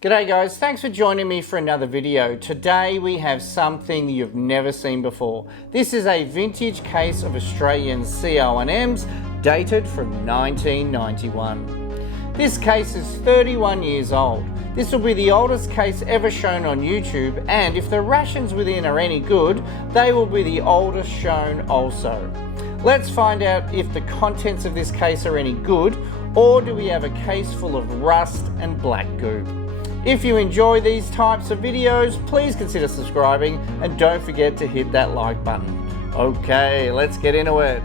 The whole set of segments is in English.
G'day guys, thanks for joining me for another video. Today we have something you've never seen before. This is a vintage case of Australian CR1Ms dated from 1991. This case is 31 years old. This will be the oldest case ever shown on YouTube, and if the rations within are any good, they will be the oldest shown also. Let's find out if the contents of this case are any good, or do we have a case full of rust and black goo. If you enjoy these types of videos, please consider subscribing and don't forget to hit that like button. Okay, let's get into it.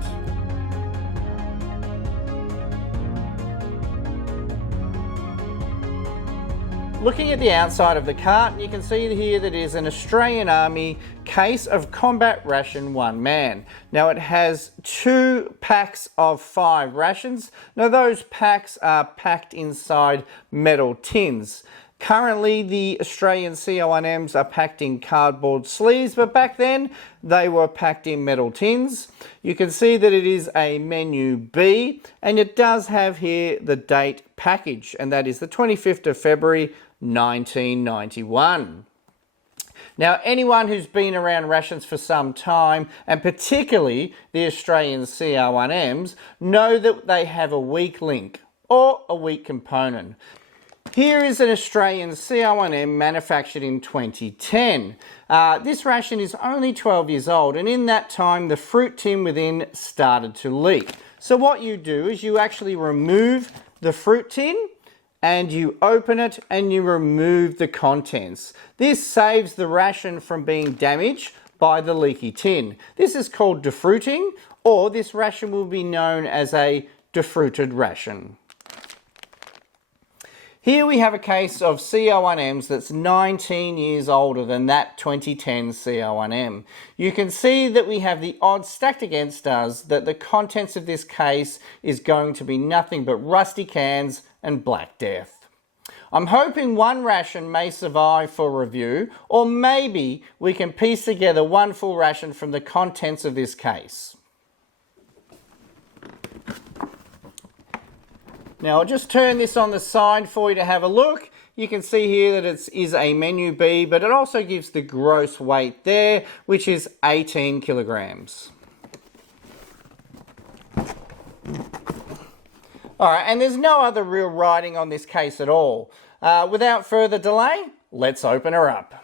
Looking at the outside of the carton, you can see here that it is an Australian Army case of combat Ration One Man. Now it has 2 packs of 5 rations. Now those packs are packed inside metal tins. Currently, the Australian CR1Ms are packed in cardboard sleeves, but back then they were packed in metal tins. You can see that it is a menu B, and it does have here the date package, and that is the 25th of February 1991. Now, anyone who's been around rations for some time, and particularly the Australian CR1Ms, know that they have a weak link or a weak component. Here is an Australian CR1M manufactured in 2010. This ration is only 12 years old, and in that time the fruit tin within started to leak. So what you do is you actually remove the fruit tin and you open it and you remove the contents. This saves the ration from being damaged by the leaky tin. This is called defruiting, or this ration will be known as a defruited ration. Here we have a case of CR1Ms that's 19 years older than that 2010 CR1M. You can see that we have the odds stacked against us that the contents of this case is going to be nothing but rusty cans and black death. I'm hoping one ration may survive for review, or maybe we can piece together one full ration from the contents of this case. Now I'll just turn this on the side for you to have a look. You can see here that it is a menu B, but it also gives the gross weight there, which is 18 kilograms. Alright, and there's no other real writing on this case at all. Without further delay, let's open her up.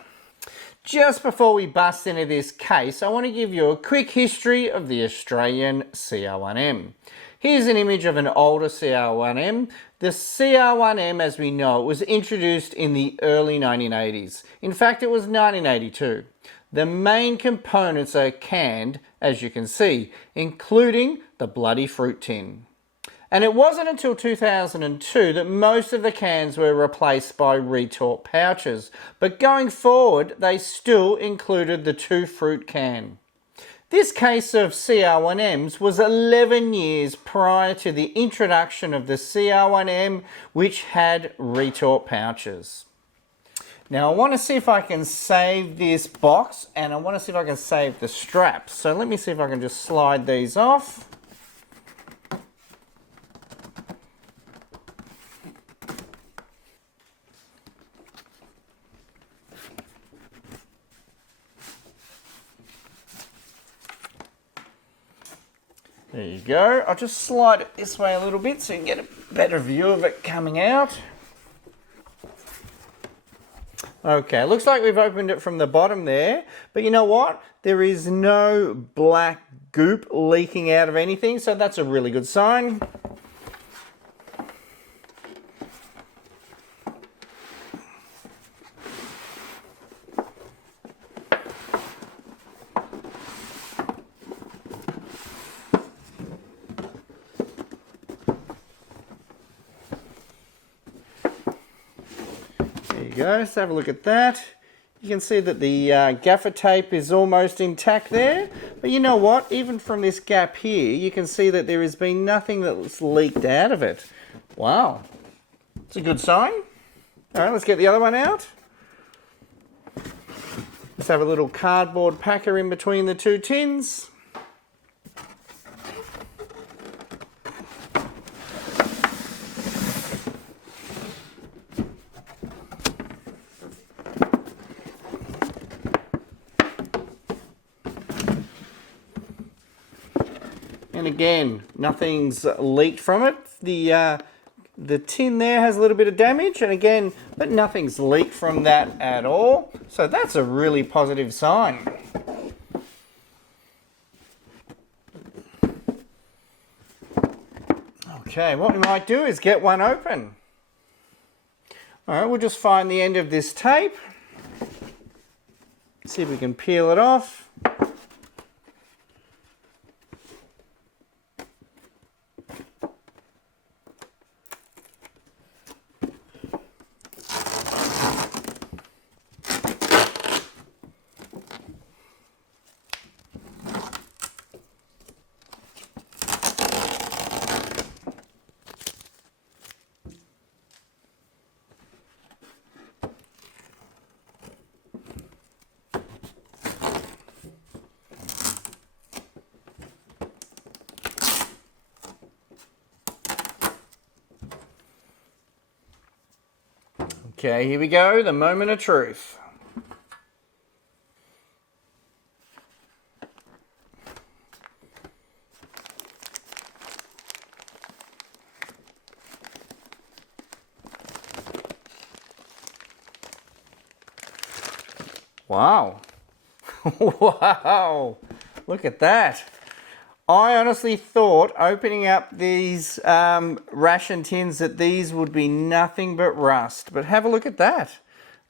Just before we bust into this case, I want to give you a quick history of the Australian CR1M. Here's an image of an older CR1M. The CR1M, as we know, it was introduced in the early 1980s. In fact, it was 1982. The main components are canned, as you can see, including the bloody fruit tin. And it wasn't until 2002 that most of the cans were replaced by retort pouches. But going forward, they still included the 2 fruit can. This case of CR1Ms was 11 years prior to the introduction of the CR1M, which had retort pouches. Now I want to see if I can save this box, and I want to see if I can save the straps. So let me see if I can just slide these off. There you go. I'll just slide it this way a little bit so you can get a better view of it coming out. Okay, looks like we've opened it from the bottom there, but you know what? There is no black goop leaking out of anything, so that's a really good sign. There you go, let's have a look at that. You can see that the gaffer tape is almost intact there, but you know what, even from this gap here, you can see that there has been nothing that's leaked out of it. Wow, it's a good sign. All right, let's get the other one out. Let's have a little cardboard packer in between the 2 tins. And again, nothing's leaked from it. The tin there has a little bit of damage, and again, but nothing's leaked from that at all. So that's a really positive sign. Okay, what we might do is get one open. All right, we'll just find the end of this tape. See if we can peel it off. Okay, here we go, the moment of truth. Wow. Wow. Look at that. I honestly thought opening up these ration tins that these would be nothing but rust. But have a look at that.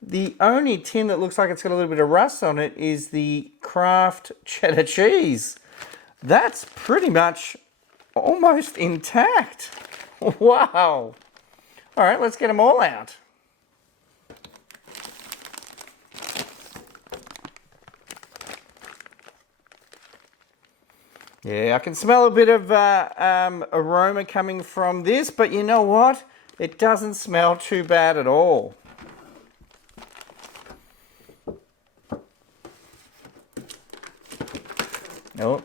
The only tin that looks like it's got a little bit of rust on it is the Kraft cheddar cheese. That's pretty much almost intact. Wow. All right, let's get them all out. Yeah, I can smell a bit of aroma coming from this, but you know what? It doesn't smell too bad at all. Oh.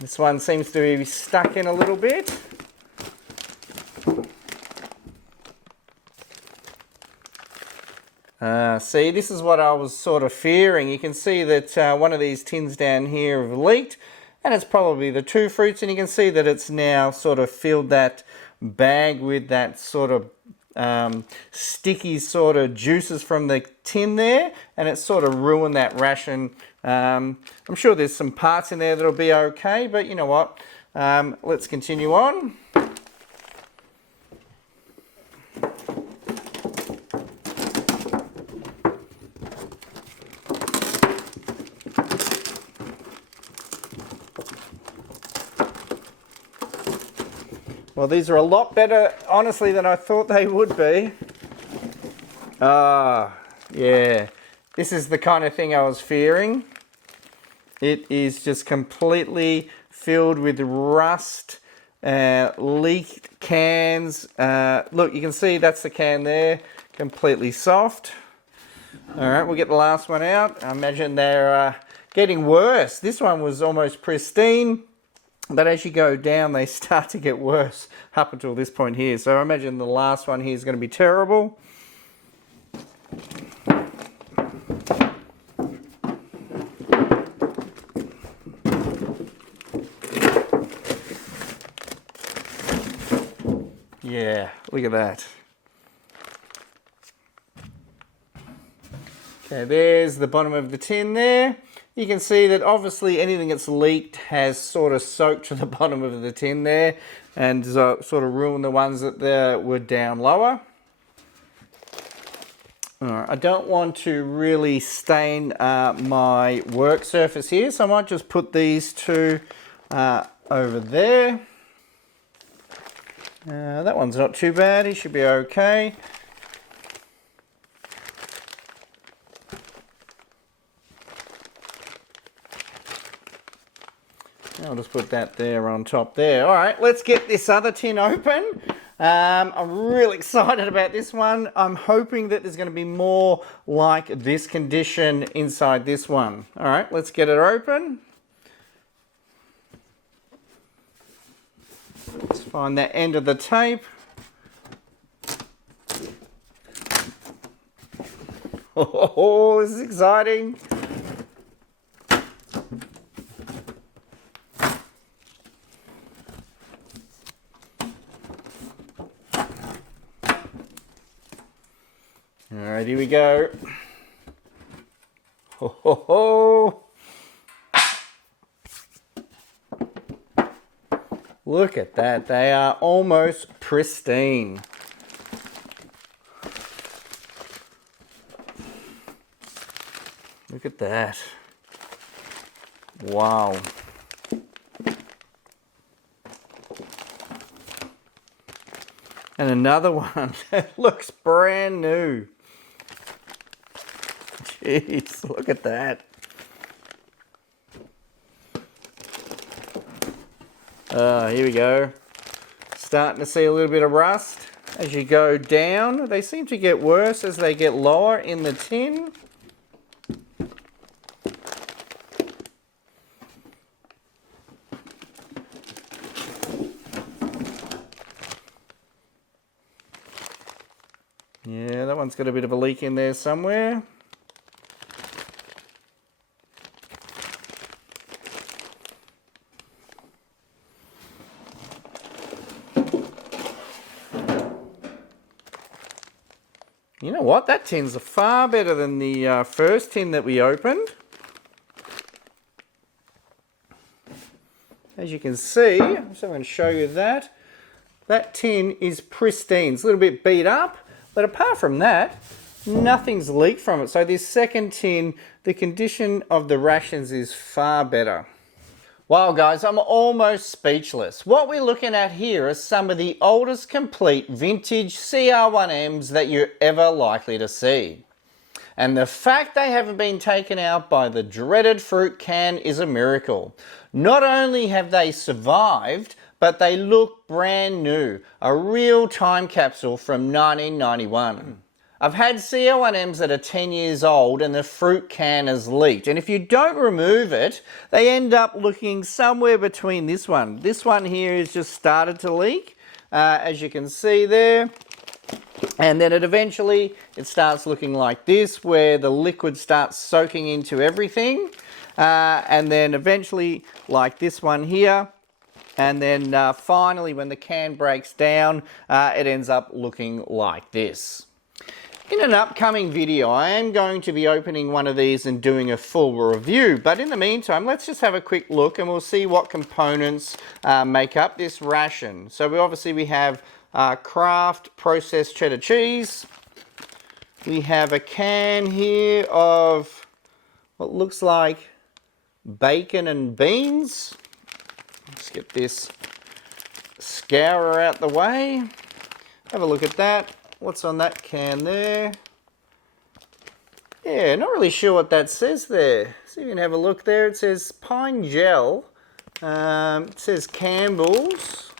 This one seems to be stuck in a little bit. See, this is what I was sort of fearing. You can see that one of these tins down here have leaked, and it's probably the two fruits, and you can see that it's now sort of filled that bag with that sort of sticky sort of juices from the tin there, and it's sort of ruined that ration. I'm sure there's some parts in there that'll be okay, but you know what? Let's continue on. Well, these are a lot better, honestly, than I thought they would be. Ah, yeah. This is the kind of thing I was fearing. It is just completely filled with rust, leaked cans. Look, you can see that's the can there, completely soft. All right, we'll get the last one out. I imagine they're getting worse. This one was almost pristine. But as you go down, they start to get worse up until this point here. So I imagine the last one here is going to be terrible. Yeah, look at that. Okay, there's the bottom of the tin there. You can see that obviously anything that's leaked has sort of soaked to the bottom of the tin there and sort of ruined the ones that were down lower. Alright, I don't want to really stain my work surface here, so I might just put these two over there. That one's not too bad, he should be okay. I'll just put that there on top there. All right, let's get this other tin open. I'm really excited about this one. I'm hoping that there's going to be more like this condition inside this one. All right, let's get it open. Let's find that end of the tape. Oh, this is exciting. All right, here we go. Ho, ho, ho. Look at that. They are almost pristine. Look at that. Wow. And another one that looks brand new. Jeez, look at that. Here we go. Starting to see a little bit of rust as you go down. They seem to get worse as they get lower in the tin. Yeah, that one's got a bit of a leak in there somewhere. You know what? That tin's far better than the first tin that we opened. As you can see, I'm just going to show you that. That tin is pristine. It's a little bit beat up, but apart from that, nothing's leaked from it. So this second tin, the condition of the rations is far better. Wow guys, I'm almost speechless. What we're looking at here are some of the oldest complete vintage CR1Ms that you're ever likely to see. And the fact they haven't been taken out by the dreaded fruit can is a miracle. Not only have they survived, but they look brand new. A real time capsule from 1991. I've had CR1Ms that are 10 years old and the fruit can has leaked. And if you don't remove it, they end up looking somewhere between this one. This one here has just started to leak, as you can see there. And then it starts looking like this, where the liquid starts soaking into everything. And then eventually like this one here. And then finally when the can breaks down, it ends up looking like this. In an upcoming video, I am going to be opening one of these and doing a full review. But in the meantime, let's just have a quick look and we'll see what components make up this ration. So we have Kraft processed cheddar cheese. We have a can here of what looks like bacon and beans. Let's get this scourer out the way. Have a look at that. What's on that can there? Yeah, not really sure what that says there. So you can have a look there. It says pine gel. It says Campbell's.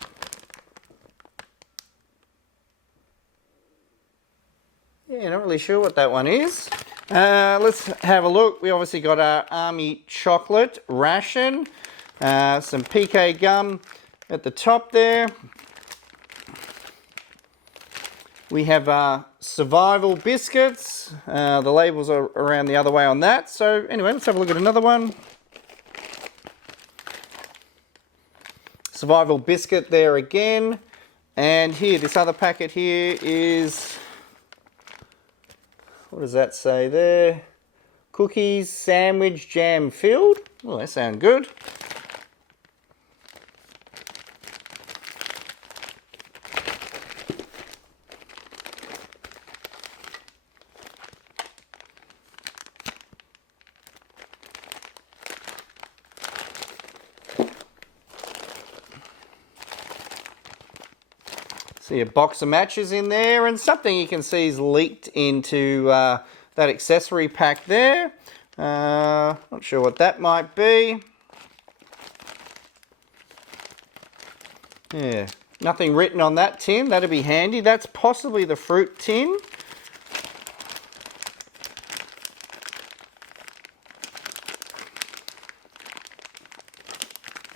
Yeah, not really sure what that one is. Let's have a look. We obviously got our Army chocolate ration. Some PK gum at the top there. We have survival biscuits. The labels are around the other way on that. So anyway, let's have a look at another one. Survival biscuit there again. And here, this other packet here is, what does that say there? Cookies, sandwich, jam filled. Oh, they sound good. See a box of matches in there, and something you can see is leaked into that accessory pack there. Not sure what that might be. Yeah, nothing written on that tin. That'd be handy. That's possibly the fruit tin.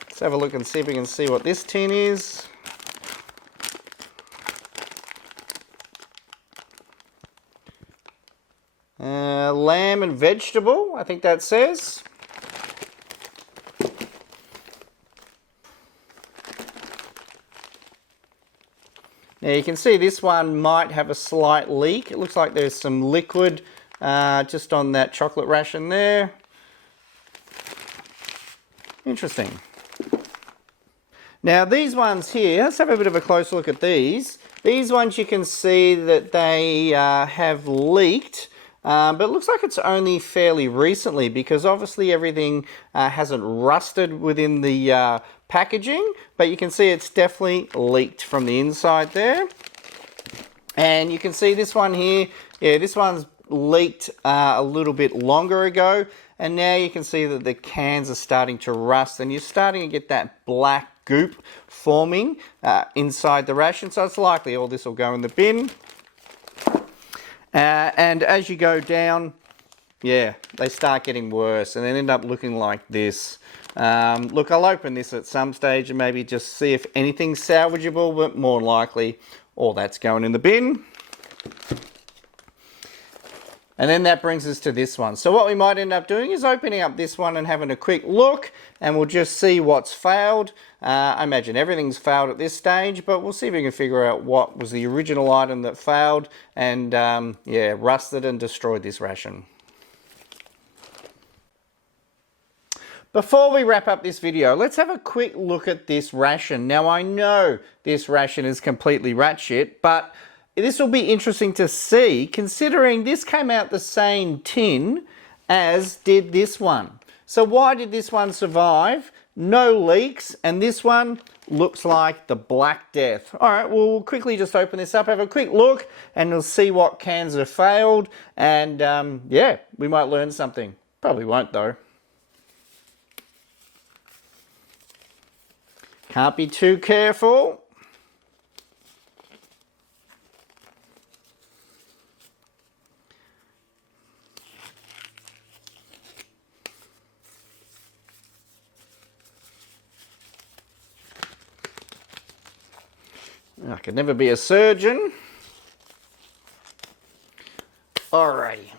Let's have a look and see if we can see what this tin is. lamb and vegetable, I think that says. Now you can see this one might have a slight leak. It looks like there's some liquid just on that chocolate ration there. Interesting. Now these ones here, let's have a bit of a closer look at these. These ones you can see that they have leaked, but it looks like it's only fairly recently because obviously everything hasn't rusted within the packaging, but you can see it's definitely leaked from the inside there. And you can see this one here, yeah, this one's leaked a little bit longer ago, and now you can see that the cans are starting to rust and you're starting to get that black goop forming inside the ration, so it's likely all this will go in the bin. And as you go down, yeah, they start getting worse and then end up looking like this. Look, I'll open this at some stage and maybe just see if anything's salvageable, but more likely all that's going in the bin. And then that brings us to this one. So what we might end up doing is opening up this one and having a quick look, and we'll just see what's failed. I imagine everything's failed at this stage, but we'll see if we can figure out what was the original item that failed and yeah, rusted and destroyed this ration. Before we wrap up this video, let's have a quick look at this ration. Now I know this ration is completely rat shit, but this will be interesting to see considering this came out the same tin as did this one. So why did this one survive? No leaks, and this one looks like the Black Death. All right, we'll quickly just open this up, have a quick look, and we'll see what cans have failed, and yeah, we might learn something. Probably won't though. Can't be too careful. I could never be a surgeon. Alrighty.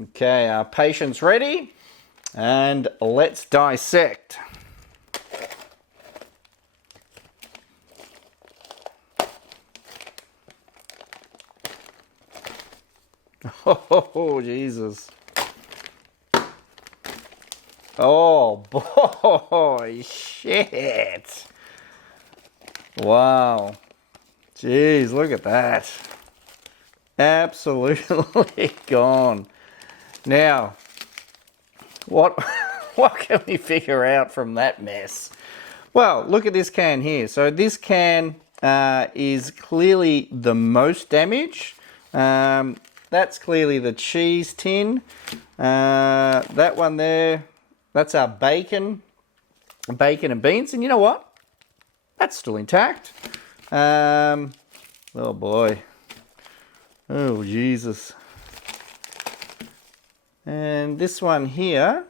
Okay, our patient's ready, and let's dissect. Oh, Jesus. Oh, boy, shit. Wow. Jeez, look at that. Absolutely gone. Now, what can we figure out from that mess? Well, look at this can here. So this can is clearly the most damaged. That's clearly the cheese tin. That one there, that's our bacon and beans. And you know what? That's still intact. Oh boy. Oh Jesus. And this one here,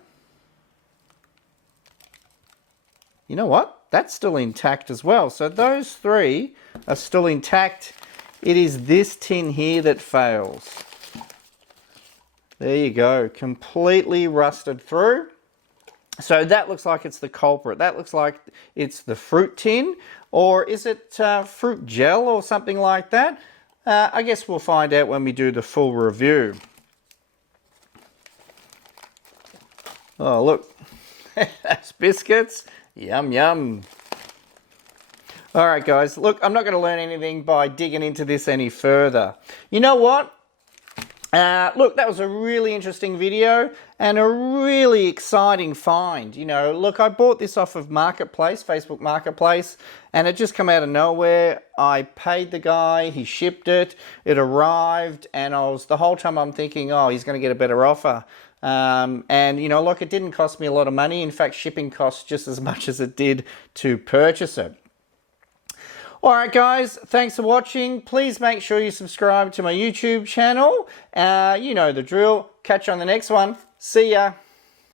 you know what? That's still intact as well. So those three are still intact. It is this tin here that fails. There you go, completely rusted through. So that looks like it's the culprit. That looks like it's the fruit tin, or is it fruit gel or something like that? I guess we'll find out when we do the full review. Oh, look, that's biscuits. Yum, yum. All right, guys, look, I'm not going to learn anything by digging into this any further. You know what? Look, that was a really interesting video and a really exciting find. You know, look, I bought this off of Marketplace, Facebook Marketplace, and it just come out of nowhere. I paid the guy, he shipped it, it arrived, and the whole time I'm thinking, oh, he's going to get a better offer. And, you know, look, it didn't cost me a lot of money. In fact, shipping costs just as much as it did to purchase it. Alright guys, thanks for watching. Please make sure you subscribe to my YouTube channel. You know the drill. Catch you on the next one. See ya.